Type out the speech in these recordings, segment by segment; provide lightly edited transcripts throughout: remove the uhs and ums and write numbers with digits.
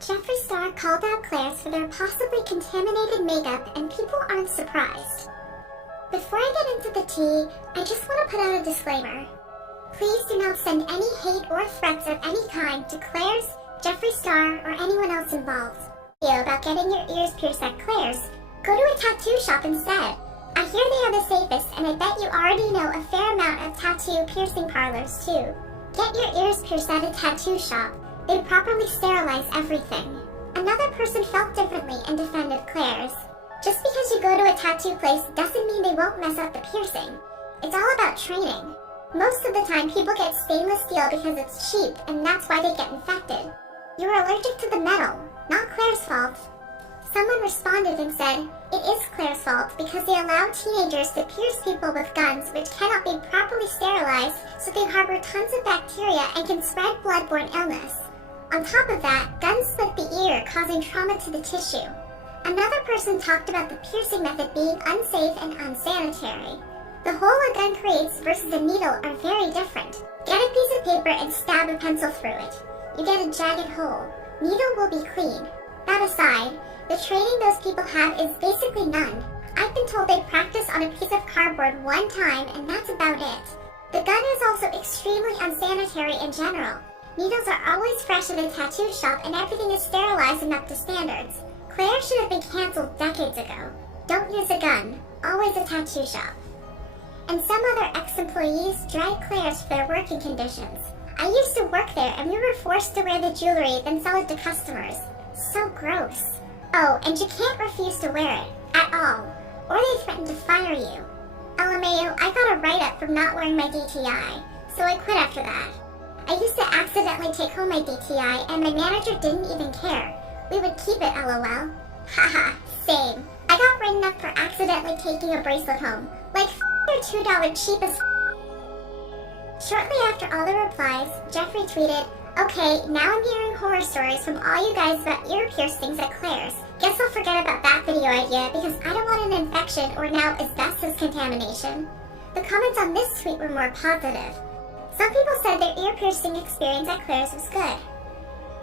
Jeffree Star called out Claire's for their possibly contaminated makeup, and people aren't surprised. Before I get into the tea, I just want to put out a disclaimer. Please do not send any hate or threats of any kind to Claire's, Jeffree Star, or anyone else involved. About getting your ears pierced at Claire's, go to a tattoo shop instead. I hear they are the safest, and I bet you already know a fair amount of tattoo piercing parlors too. Get your ears pierced at a tattoo shop. They properly sterilize everything. Another person felt differently and defended Claire's. Just because you go to a tattoo place doesn't mean they won't mess up the piercing. It's all about training. Most of the time people get stainless steel because it's cheap, and that's why they get infected. You are allergic to the metal, not Claire's fault. Someone responded and said, it is Claire's fault because they allow teenagers to pierce people with guns which cannot be properly sterilized, so they harbor tons of bacteria and can spread bloodborne illness. On top of that, guns split the ear, causing trauma to the tissue. Another person talked about the piercing method being unsafe and unsanitary. The hole a gun creates versus a needle are very different. Get a piece of paper and stab a pencil through it. You get a jagged hole. Needle will be clean. That aside, the training those people have is basically none. I've been told they practice on a piece of cardboard one time, and that's about it. The gun is also extremely unsanitary in general. Needles are always fresh at a tattoo shop, and everything is sterilized and up to standards. Claire should have been canceled decades ago. Don't use a gun. Always a tattoo shop. And some other ex-employees drag Claire's for their working conditions. I used to work there, and we were forced to wear the jewelry, then sell it to customers. So gross. Oh, and you can't refuse to wear it. At all. Or they threaten to fire you. LMAO, I got a write-up from not wearing my DTI, so I quit after that. I used to accidentally take home my DTI, and my manager didn't even care. We would keep it, LOL. Haha, same. I got written up for accidentally taking a bracelet home. Like, your $2 cheap as Shortly after all the replies, Jeffree tweeted, okay, now I'm hearing horror stories from all you guys about ear piercings at Claire's. Guess I'll forget about that video idea because I don't want an infection or now asbestos contamination. The comments on this tweet were more positive. Some people said their ear piercing experience at Claire's was good.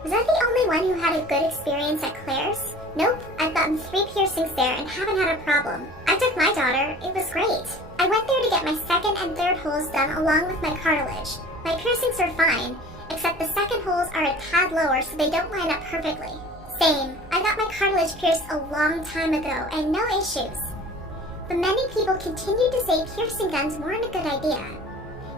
Was I the only one who had a good experience at Claire's? Nope, I've gotten 3 piercings there and haven't had a problem. I took my daughter, it was great. I went there to get my second and third holes done along with my cartilage. My piercings are fine, except the second holes are a tad lower so they don't line up perfectly. Same, I got my cartilage pierced a long time ago and no issues. But many people continue to say piercing guns weren't a good idea.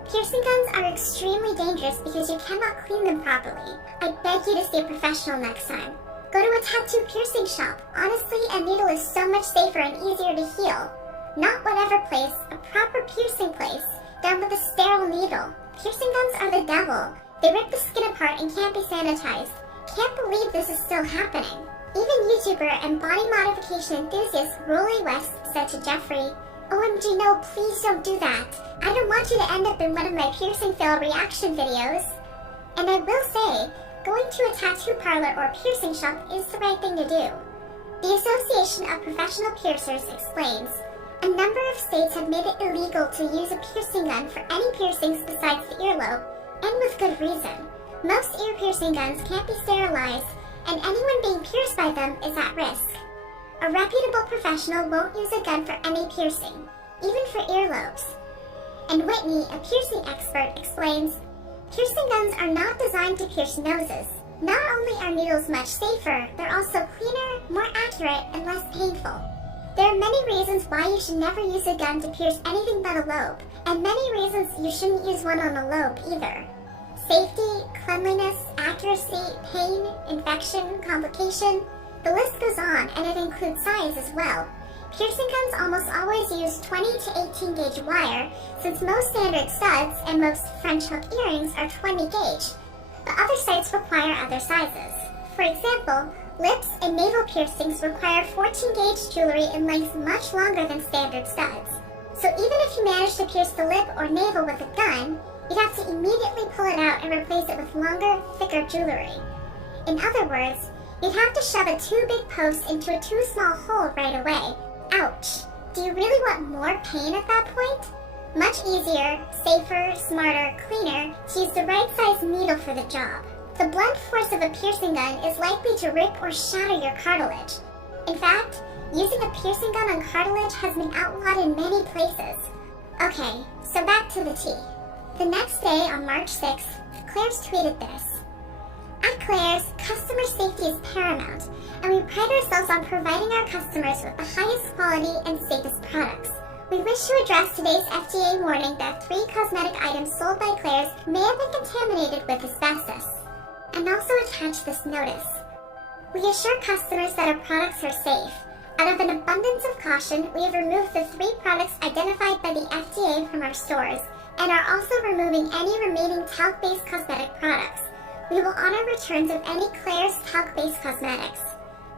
Piercing guns are extremely dangerous because you cannot clean them properly. I beg you to see a professional next time. Go to a tattoo piercing shop. Honestly, a needle is so much safer and easier to heal. Not whatever place, a proper piercing place, done with a sterile needle. Piercing guns are the devil. They rip the skin apart and can't be sanitized. Can't believe this is still happening. Even YouTuber and body modification enthusiast Rolly West said to Jeffree, OMG no, please don't do that. I don't want you to end up in one of my piercing fail reaction videos. And I will say, going to a tattoo parlor or piercing shop is the right thing to do. The Association of Professional Piercers explains, a number of states have made it illegal to use a piercing gun for any piercings besides the earlobe, and with good reason. Most ear piercing guns can't be sterilized, and anyone being pierced by them is at risk. A reputable professional won't use a gun for any piercing, even for earlobes. And Whitney, a piercing expert, explains, piercing guns are not designed to pierce noses. Not only are needles much safer, they're also cleaner, more accurate, and less painful. There are many reasons why you should never use a gun to pierce anything but a lobe, and many reasons you shouldn't use one on a lobe either. Safety, cleanliness, accuracy, pain, infection, complication, the list goes on, and it includes size as well. Piercing guns almost always use 20 to 18 gauge wire, since most standard studs and most French hook earrings are 20 gauge, but other sites require other sizes. For example, lips and navel piercings require 14 gauge jewelry in lengths much longer than standard studs. So even if you manage to pierce the lip or navel with a gun, you'd have to immediately pull it out and replace it with longer, thicker jewelry. In other words, you'd have to shove a too big post into a too small hole right away. Ouch! Do you really want more pain at that point? Much easier, safer, smarter, cleaner to use the right size needle for the job. The blunt force of a piercing gun is likely to rip or shatter your cartilage. In fact, using a piercing gun on cartilage has been outlawed in many places. Okay, so back to the tea. The next day, on March 6th, Claire's tweeted this. At Claire's, customer safety is paramount, and we pride ourselves on providing our customers with the highest quality and safest products. We wish to address today's FDA warning that 3 cosmetic items sold by Claire's may have been contaminated with asbestos. And also attach this notice. We assure customers that our products are safe. Out of an abundance of caution, we have removed the 3 products identified by the FDA from our stores, and are also removing any remaining talc-based cosmetic products. We will honor returns of any Claire's talc-based cosmetics.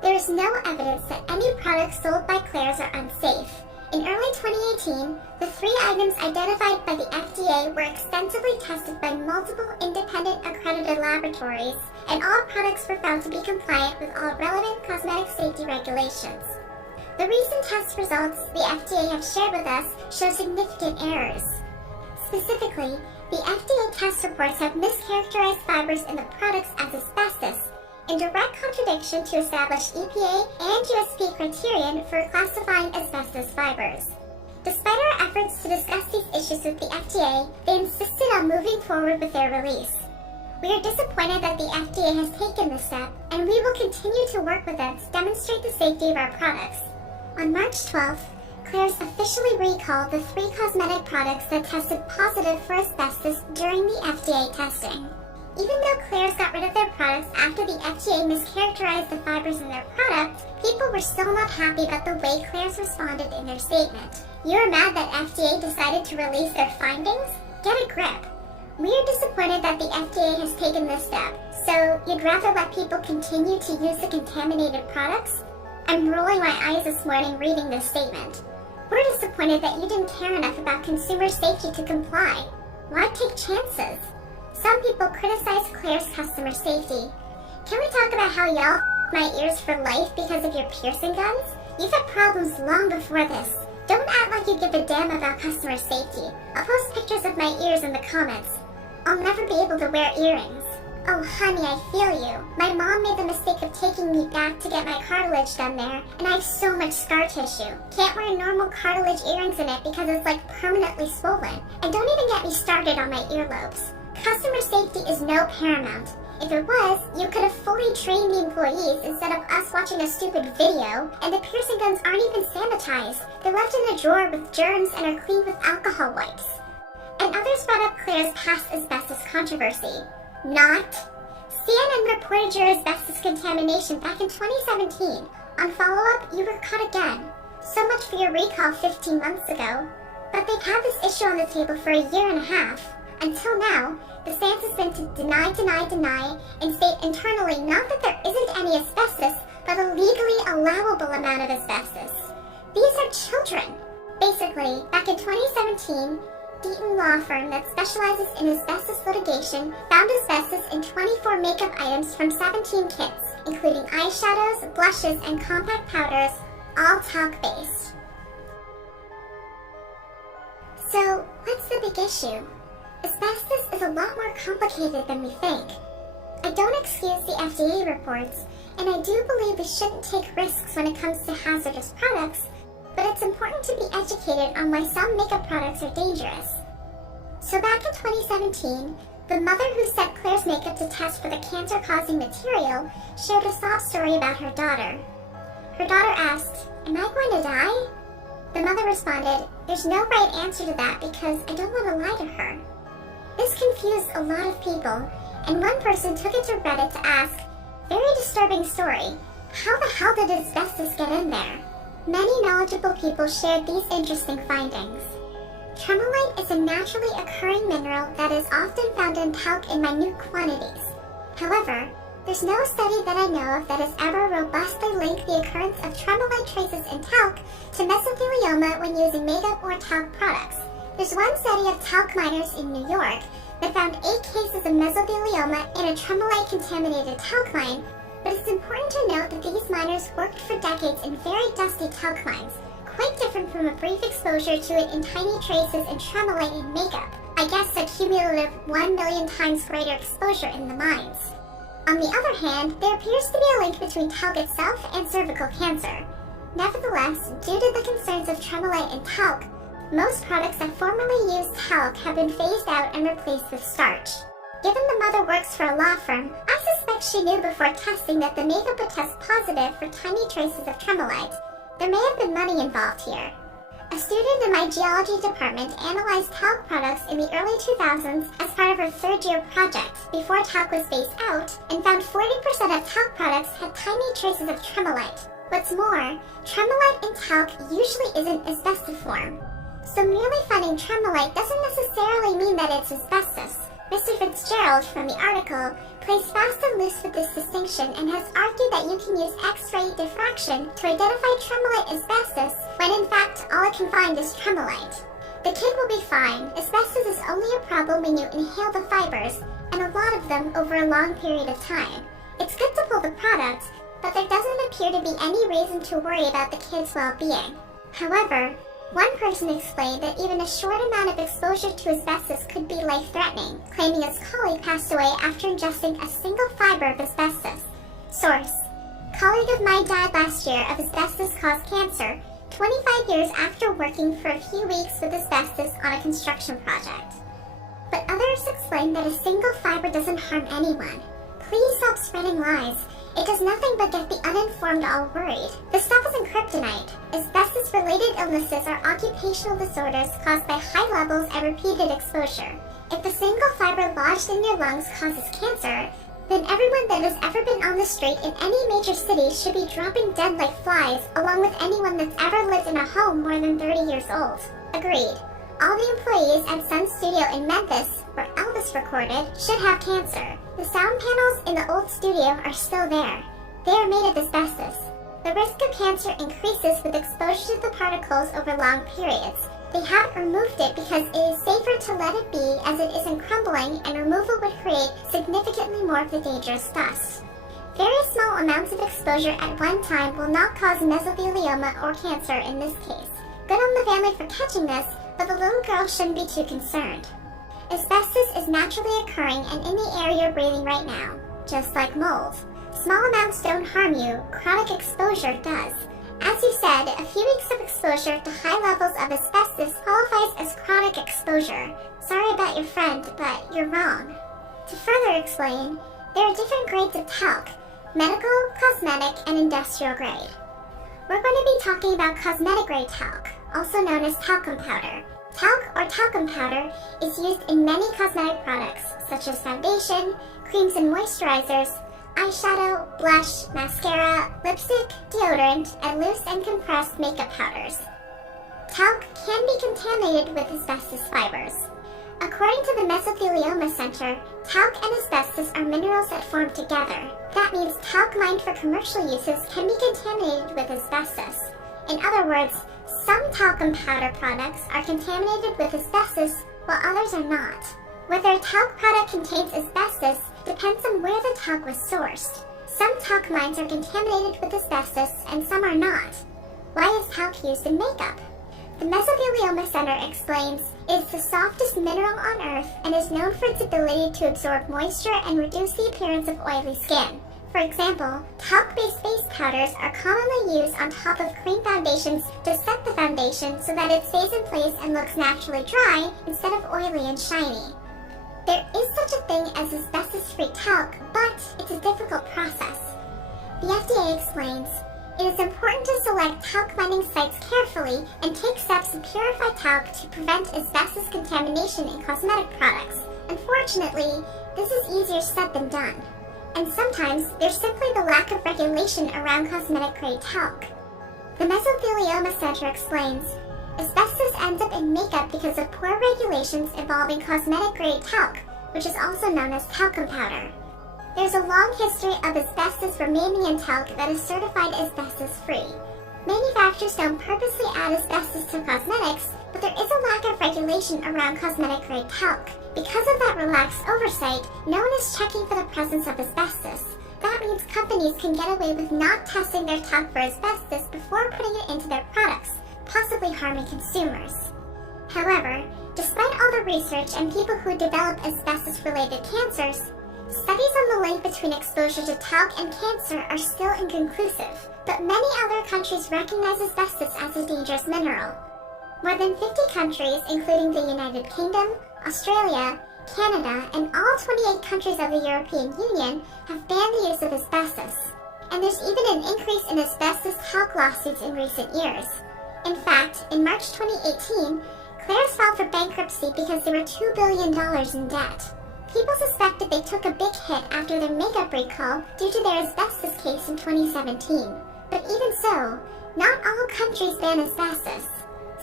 There is no evidence that any products sold by Claire's are unsafe. In early 2018, the 3 items identified by the FDA were extensively tested by multiple independent accredited laboratories, and all products were found to be compliant with all relevant cosmetic safety regulations. The recent test results the FDA have shared with us show significant errors. Specifically, the FDA test reports have mischaracterized fibers in the products as asbestos, in direct contradiction to established EPA and USP criterion for classifying asbestos fibers. Despite our efforts to discuss these issues with the FDA, they insisted on moving forward with their release. We are disappointed that the FDA has taken this step, and we will continue to work with them to demonstrate the safety of our products. On March 12th, Claire's officially recalled the 3 cosmetic products that tested positive for asbestos during the FDA testing. Even though Claire's got rid of their products after the FDA mischaracterized the fibers in their product, people were still not happy about the way Claire's responded in their statement. You're mad that FDA decided to release their findings? Get a grip. We are disappointed that the FDA has taken this step, so you'd rather let people continue to use the contaminated products? I'm rolling my eyes this morning reading this statement. We're disappointed that you didn't care enough about consumer safety to comply. Why take chances? Some people criticize Claire's customer safety. Can we talk about how y'all my ears for life because of your piercing guns? You've had problems long before this. Don't act like you give a damn about customer safety. I'll post pictures of my ears in the comments. I'll never be able to wear earrings. Oh honey, I feel you. My mom made the mistake of taking me back to get my cartilage done there, and I have so much scar tissue. Can't wear normal cartilage earrings in it because it's like permanently swollen. And don't even get me started on my earlobes. Customer safety is no paramount. If it was, you could have fully trained the employees instead of us watching a stupid video, and the piercing guns aren't even sanitized. They're left in a drawer with germs and are cleaned with alcohol wipes. And others brought up Claire's past asbestos controversy. Not. CNN reported your asbestos contamination back in 2017. On follow-up, you were caught again. So much for your recall 15 months ago. But they've had this issue on the table for a year and a half. Until now, the stance has been to deny, and state internally not that there isn't any asbestos, but a legally allowable amount of asbestos. These are children. Basically, back in 2017, Deaton law firm that specializes in asbestos litigation found asbestos in 24 makeup items from 17 kits, including eyeshadows, blushes, and compact powders, all talc-based. So, what's the big issue? Asbestos is a lot more complicated than we think. I don't excuse the FDA reports, and I do believe we shouldn't take risks when it comes to hazardous products, but it's important to be educated on why some makeup products are dangerous. So back in 2017, the mother who sent Claire's makeup to test for the cancer-causing material shared a sob story about her daughter. Her daughter asked, "Am I going to die?" The mother responded, "There's no right answer to that because I don't want to lie to her." This confused a lot of people, and one person took it to Reddit to ask, "Very disturbing story. How the hell did asbestos get in there?" Many knowledgeable people shared these interesting findings. Tremolite is a naturally occurring mineral that is often found in talc in minute quantities. However, there's no study that I know of that has ever robustly linked the occurrence of tremolite traces in talc to mesothelioma when using makeup or talc products. There's one study of talc miners in New York that found 8 cases of mesothelioma in a tremolite-contaminated talc mine, but it's important to note that these miners worked for decades in very dusty talc mines, quite different from a brief exposure to it in tiny traces in tremolite in makeup. I guess a cumulative 1 million times greater exposure in the mines. On the other hand, there appears to be a link between talc itself and cervical cancer. Nevertheless, due to the concerns of tremolite and talc, most products that formerly used talc have been phased out and replaced with starch. Given the mother works for a law firm, I suspect she knew before testing that the makeup would test positive for tiny traces of tremolite. There may have been money involved here. A student in my geology department analyzed talc products in the early 2000s as part of her third-year project before talc was phased out, and found 40% of talc products had tiny traces of tremolite. What's more, tremolite in talc usually isn't asbestiform. So merely finding tremolite doesn't necessarily mean that it's asbestos. Mr. Fitzgerald, from the article, plays fast and loose with this distinction and has argued that you can use X-ray diffraction to identify tremolite asbestos when in fact all it can find is tremolite. The kid will be fine. Asbestos is only a problem when you inhale the fibers, and a lot of them over a long period of time. It's good to pull the product, but there doesn't appear to be any reason to worry about the kid's well-being. However, one person explained that even a short amount of exposure to asbestos could be life-threatening, claiming his colleague passed away after ingesting a single fiber of asbestos. Source: colleague of mine died last year of asbestos-caused cancer, 25 years after working for a few weeks with asbestos on a construction project. But others explain that a single fiber doesn't harm anyone. Please stop spreading lies. It does nothing but get the uninformed all worried. The stuff isn't kryptonite. Asbestos-related illnesses are occupational disorders caused by high levels and repeated exposure. If the single fiber lodged in your lungs causes cancer, then everyone that has ever been on the street in any major city should be dropping dead like flies, along with anyone that's ever lived in a home more than 30 years old. Agreed. All the employees at Sun Studio in Memphis, where Elvis recorded, should have cancer. The sound panels in the old studio are still there. They are made of asbestos. The risk of cancer increases with exposure to the particles over long periods. They haven't removed it because it is safer to let it be, as it isn't crumbling, and removal would create significantly more of the dangerous dust. Very small amounts of exposure at one time will not cause mesothelioma or cancer in this case. Good on the family for catching this, but the little girl shouldn't be too concerned. Asbestos is naturally occurring and in the air you're breathing right now, just like mold. Small amounts don't harm you, chronic exposure does. As you said, a few weeks of exposure to high levels of asbestos qualifies as chronic exposure. Sorry about your friend, but you're wrong. To further explain, there are different grades of talc: medical, cosmetic, and industrial grade. We're going to be talking about cosmetic grade talc, also known as talcum powder. Talc or talcum powder is used in many cosmetic products, such as foundation, creams and moisturizers, eyeshadow, blush, mascara, lipstick, deodorant, and loose and compressed makeup powders. Talc can be contaminated with asbestos fibers. According to the Mesothelioma Center, talc and asbestos are minerals that form together. That means talc mined for commercial uses can be contaminated with asbestos. In other words, some talcum powder products are contaminated with asbestos while others are not. Whether a talc product contains asbestos depends on where the talc was sourced. Some talc mines are contaminated with asbestos and some are not. Why is talc used in makeup? The Mesothelioma Center explains it is the softest mineral on Earth and is known for its ability to absorb moisture and reduce the appearance of oily skin. For example, talc-based face powders are commonly used on top of cream foundations to set the foundation so that it stays in place and looks naturally dry instead of oily and shiny. There is such a thing as asbestos-free talc, but it's a difficult process. The FDA explains, it is important to select talc mining sites carefully and take steps to purify talc to prevent asbestos contamination in cosmetic products. Unfortunately, this is easier said than done. And sometimes there's simply the lack of regulation around cosmetic-grade talc. The Mesothelioma Center explains, asbestos ends up in makeup because of poor regulations involving cosmetic-grade talc, which is also known as talcum powder. There's a long history of asbestos remaining in talc that is certified asbestos-free. Manufacturers don't purposely add asbestos to cosmetics, but there is a lack of regulation around cosmetic-grade talc. Because of that relaxed oversight, no one is checking for the presence of asbestos. That means companies can get away with not testing their talc for asbestos before putting it into their products, possibly harming consumers. However, despite all the research and people who develop asbestos-related cancers, Studies on the link between exposure to talc and cancer are still inconclusive, but many other countries recognize asbestos as a dangerous mineral. More than 50 countries, including the United Kingdom, Australia, Canada, and all 28 countries of the European Union, have banned the use of asbestos. And there's even an increase in asbestos talc lawsuits in recent years. In fact, in March 2018, Claire's filed for bankruptcy because they were $2 billion in debt. People suspected they took a big hit after their makeup recall due to their asbestos case in 2017. But even so, not all countries ban asbestos.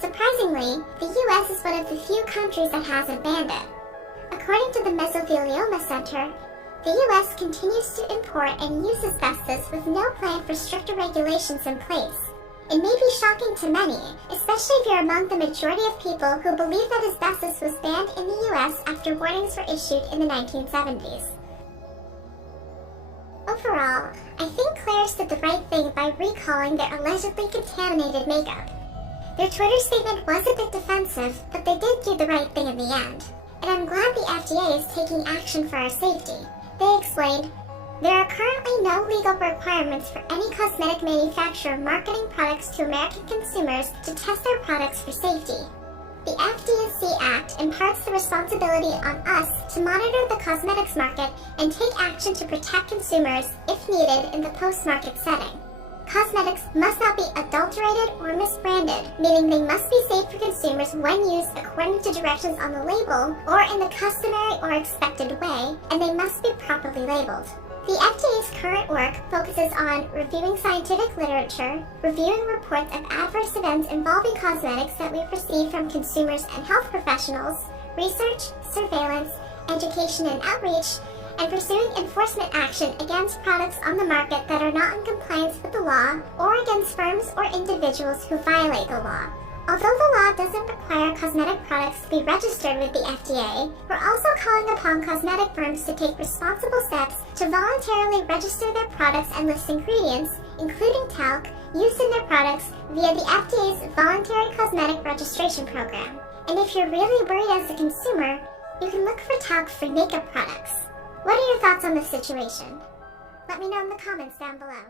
Surprisingly, the US is one of the few countries that hasn't banned it. According to the Mesothelioma Center, the US continues to import and use asbestos with no plan for stricter regulations in place. It may be shocking to many, especially if you're among the majority of people who believe that asbestos was banned in the US after warnings were issued in the 1970s. Overall, I think Claire's did the right thing by recalling their allegedly contaminated makeup. Their Twitter statement was a bit defensive, but they did do the right thing in the end. And I'm glad the FDA is taking action for our safety. They explained, "There are currently no legal requirements for any cosmetic manufacturer marketing products to American consumers to test their products for safety. The FDC Act imparts the responsibility on us to monitor the cosmetics market and take action to protect consumers if needed in the post-market setting. Cosmetics must not be adulterated or misbranded, meaning they must be safe for consumers when used according to directions on the label or in the customary or expected way, and they must be properly labeled." The FDA's current work focuses on reviewing scientific literature, reviewing reports of adverse events involving cosmetics that we've received from consumers and health professionals, research, surveillance, education and outreach, and pursuing enforcement action against products on the market that are not in compliance with the law or against firms or individuals who violate the law. Although the law doesn't require cosmetic products to be registered with the FDA, we're also calling upon cosmetic firms to take responsible steps to voluntarily register their products and list ingredients, including talc, used in their products via the FDA's Voluntary Cosmetic Registration Program. And if you're really worried as a consumer, you can look for talc-free makeup products. What are your thoughts on this situation? Let me know in the comments down below.